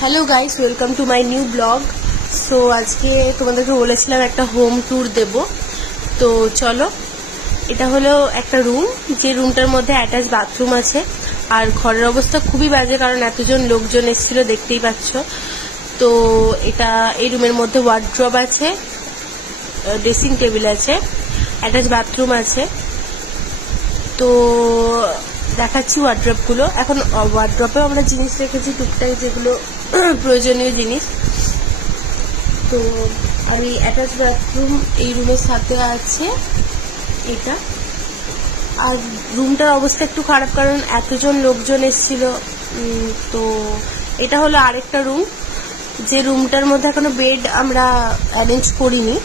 Hello guys, welcome to my new blog. So আজকে তোমাদেরকে বলেছিলাম একটা হোম ট্যুর দেব। তো চলো, এটা হলো একটা রুম, যে রুমটার মধ্যে অ্যাটাচ বাথরুম আছে। আর ঘরের অবস্থা খুবই বাজে, কারণ এতজন লোকজন এসেছিল, দেখতেই পাচ্ছ। তো এই রুমের মধ্যে ওয়ার্ড্রব আছে, ড্রেসিং টেবিল আছে, অ্যাটাচ বাথরুম আছে। তো দেখাচ্ছি ওয়ার্ড্রপগুলো। এখন ওয়ার্ড্রপেও আমরা জিনিস রেখেছি টুকটাক, যেগুলো প্রয়োজনীয় জিনিস। তো আর এই অ্যাটাচ বাথরুম এই রুমের সাথে আছে এটা। আর রুমটার অবস্থা একটু খারাপ, কারণ এতজন লোকজন এসেছিল। তো এটা হলো আরেকটা রুম, যে রুমটার মধ্যে এখনো বেড আমরা অ্যারেঞ্জ করিনি,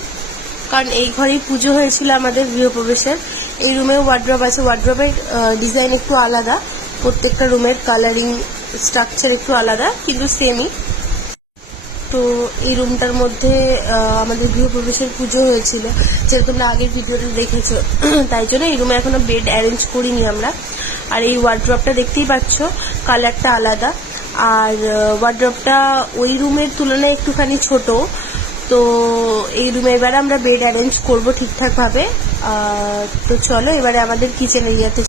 কারণ এই ঘরেই পুজো হয়েছিল আমাদের গৃহপ্রবেশের। এই রুমেও ওয়ার্ড্রব আছে। ওয়ার্ড্রবের ডিজাইন একটু আলাদা, প্রত্যেকটা রুমের কালারিং স্ট্রাকচার একটু আলাদা, কিন্তু সেমই। তো এই রুমটার মধ্যে আমাদের গৃহপ্রবেশের পুজো হয়েছিল, যেটা তোমরা আগের ভিডিওটা দেখেছো। তাই জন্য এই রুমে এখনো বেড অ্যারেঞ্জ করিনি আমরা। আর এই ওয়ার্ড্রবটা দেখতেই পাচ্ছ, কালারটা আলাদা। আর ওয়ার্ড্রবটা ওই রুমের তুলনায় একটুখানি ছোট। তো এই রুমে এবারে আমরা বেড অ্যারেঞ্জ করবো ঠিকঠাক ভাবে। তো চলো এবারে আমাদের কিচেন এরিয়াতে